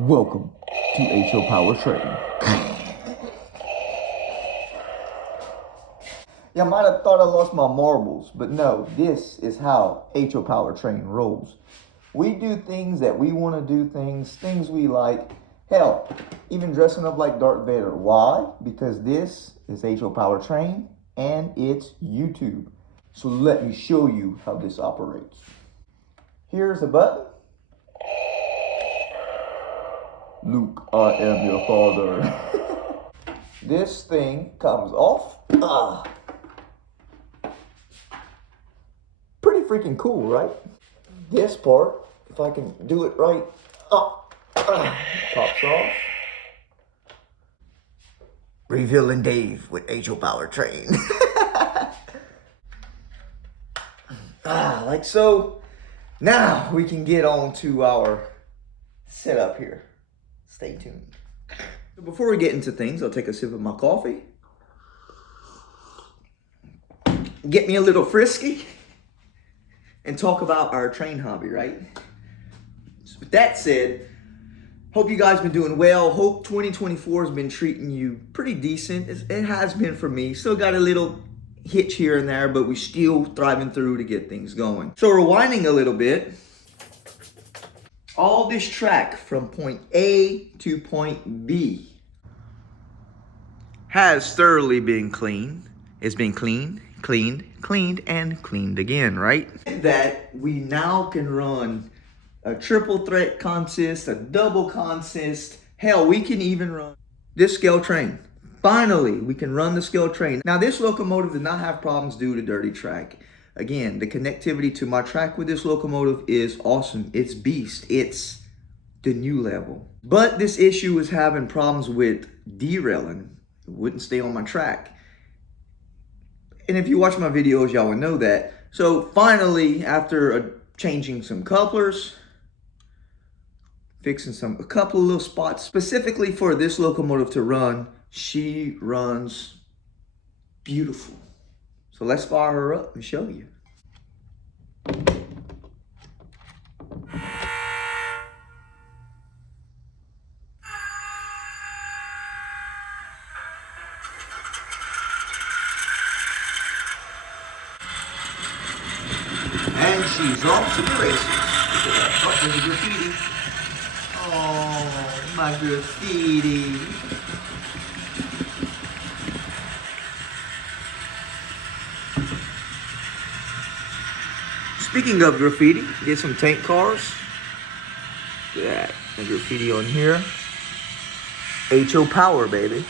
Welcome to H.O. Power Trading. You might have thought I lost my marbles, but no, this is how H.O. Power Train rolls. We do things that we want to do, things we like. Hell, even dressing up like Darth Vader. Why? Because this is H.O. Power Train and it's YouTube. So let me show you how this operates. Here's a button. Luke, I am your father. This thing comes off. Pretty freaking cool, right? This part, if I can do it right, pops off. Revealing Dave with H.O. Power Train. Like so. Now we can get on to our setup here. Stay tuned. So before we get into things, I'll take a sip of my coffee. Get me a little frisky. And talk about our train hobby, right? So with that said, hope you guys been doing well. Hope 2024 has been treating you pretty decent. It has been for me. Still got a little hitch here and there, but we're still thriving through to get things going. So rewinding a little bit, all this track from point A to point B has thoroughly been cleaned. It's been cleaned, and cleaned again, right? That we now can run a triple threat consist, a double consist. Hell, we can even run this scale train. Finally, we can run the scale train. Now, this locomotive did not have problems due to dirty track. Again, the connectivity to my track with this locomotive is awesome. It's beast. It's the new level. But this issue is having problems with derailing. It wouldn't stay on my track. And if you watch my videos, y'all would know that. So finally, after changing some couplers, fixing a couple of little spots, specifically for this locomotive to run, she runs beautiful. So let's fire her up and show you. And she's off to the races. Oh, there's a graffiti. Oh, my graffiti. Speaking of graffiti, get some tank cars. Look at that. The graffiti on here. H.O. Power, baby.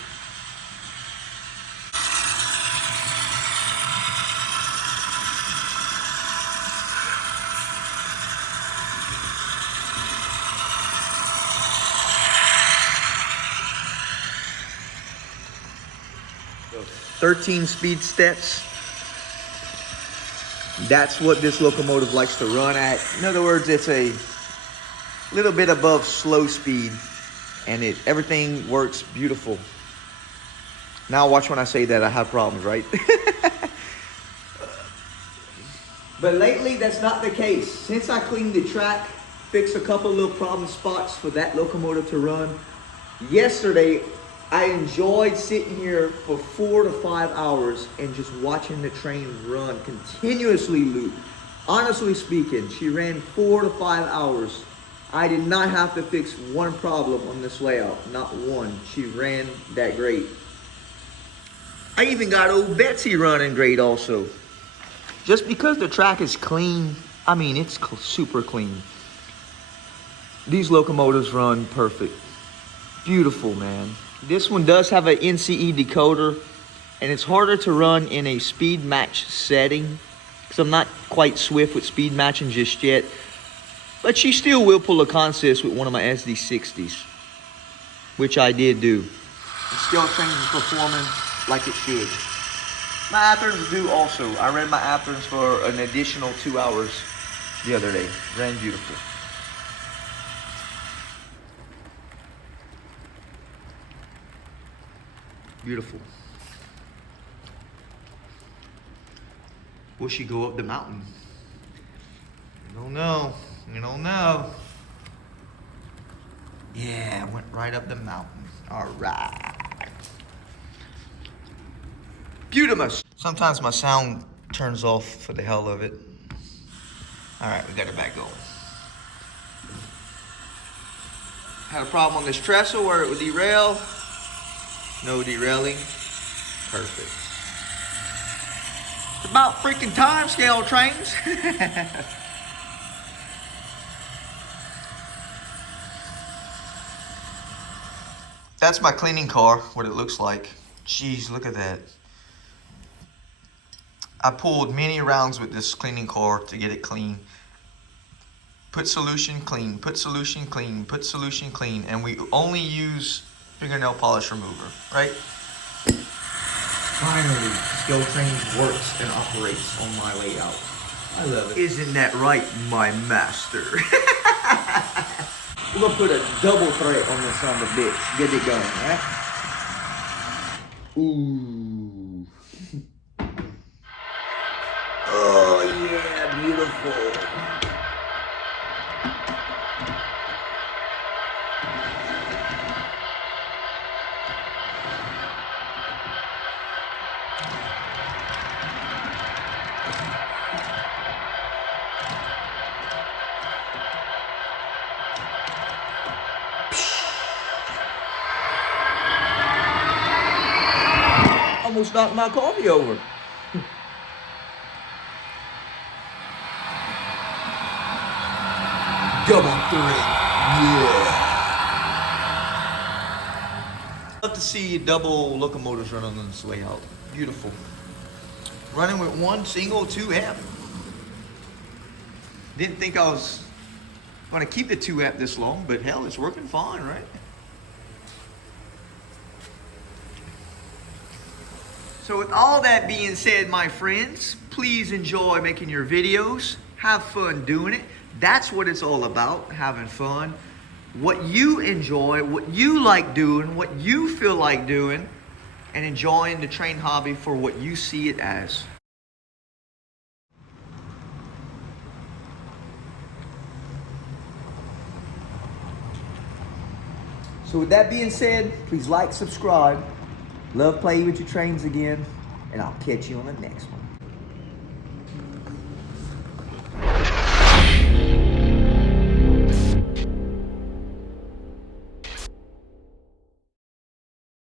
So 13 speed steps. That's what this locomotive likes to run at. In other words, it's a little bit above slow speed, and everything works beautiful. Now watch when I say that I have problems, right? But lately, that's not the case. Since I cleaned the track, fixed a couple little problem spots for that locomotive to run, yesterday, I enjoyed sitting here for 4 to 5 hours and just watching the train run continuously loop. Honestly speaking, she ran 4 to 5 hours. I did not have to fix one problem on this layout, not one. She ran that great. I even got old Betsy running great also. Just because the track is clean, I mean, it's super clean. These locomotives run perfect. Beautiful, man. This one does have an NCE decoder, and it's harder to run in a speed match setting because I'm not quite swift with speed matching just yet. But she still will pull a consist with one of my SD60s, which I did do. The scale train is performing like it should. My Athens do also. I ran my Athens for an additional 2 hours the other day. Ran beautiful. Beautiful. Will she go up the mountain? I don't know. Yeah, went right up the mountain. All right. Beautimus. Sometimes my sound turns off for the hell of it. All right, we got it back going. Had a problem on this trestle where it would derail. No derailing. Perfect. It's about freaking time scale, trains. That's my cleaning car, what it looks like. Jeez, look at that. I pulled many rounds with this cleaning car to get it clean. Put solution, clean, put solution, clean, put solution, clean, and we only use fingernail polish remover, right? Finally, Skill Train works and operates on my layout. I love it. Isn't that right, my master? We're gonna put a double threat on this son of a bitch. Get it going, right? Ooh. Oh yeah, beautiful. Almost knocked my coffee over. Double threat. Yeah. Love to see double locomotives run on this layout. Beautiful. Running with one single 2 amp. Didn't think I was going to keep the 2 amp this long, but hell, it's working fine, right? So with all that being said, my friends, please enjoy making your videos. Have fun doing it. That's what it's all about, having fun. What you enjoy, what you like doing, what you feel like doing, and enjoying the train hobby for what you see it as. So with that being said, please like, subscribe. Love playing with your trains again, and I'll catch you on the next one.